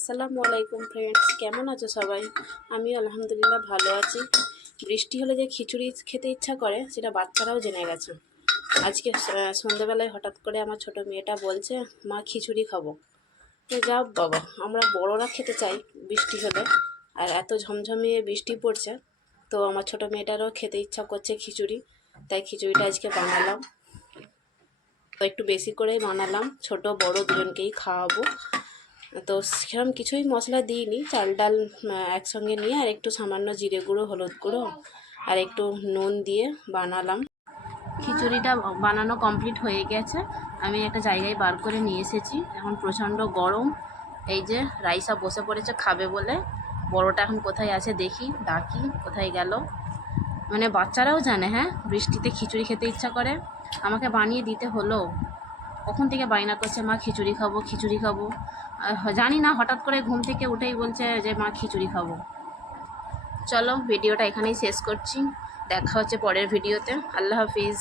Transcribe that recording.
আসসালামু আলাইকুম ফ্রেন্ডস কেমন আছো সবাই? আমি আলহামদুলিল্লাহ ভালো আছি। বৃষ্টি হলে যে খিচুড়ি খেতে ইচ্ছা করে, সেটা বাচ্চারাও জেনে গেছে। আজকে সন্ধ্যেবেলায় হঠাৎ করে আমার ছোট মেয়েটা বলছে, মা, খিচুড়ি খাব। তো যা বাবা, আমরা বড়রা খেতে চাই বৃষ্টি হলে, আর এত ঝমঝমিয়ে বৃষ্টি পড়ছে, তো আমার ছোট মেয়েটারও খেতে ইচ্ছা করছে খিচুড়ি, তাই খিচুড়িটা আজকে বানালাম। তো একটু বেশি করেই বানালাম, ছোট বড় দুজনকেই খাওয়াবো। তো সেরকম কিছুই মশলা দিইনি। চাল ডাল একসঙ্গে নিয়ে আর একটু সামান্য জিরে গুঁড়ো, হলুদ গুঁড়ো আর একটু নুন দিয়ে বানালাম। খিচুড়িটা বানানো কমপ্লিট হয়ে গেছে। আমি একটা জায়গায় বার করে নিয়ে এসেছি। এখন প্রচণ্ড গরম। এই যে রাইসা বসে পড়েছে খাবে বলে। বড়টা এখন কোথায় আছে দেখি। ডাকি, কোথায় গেল? মানে বাচ্চারাও জানে হ্যাঁ? বৃষ্টিতে খিচুড়ি খেতে ইচ্ছা করে। আমাকে বানিয়ে দিতে হলো। কখন থেকে বায়না করছে, মা, খিচুড়ি খাব খিচুড়ি খাব। জানি না, হঠাৎ করে ঘুম থেকে উঠেই বলছে যে, মা, খিচুড়ি খাব। চলো, ভিডিওটা এখানেই শেষ করছি। দেখা হচ্ছে পরের ভিডিওতে। আল্লাহ হাফিজ।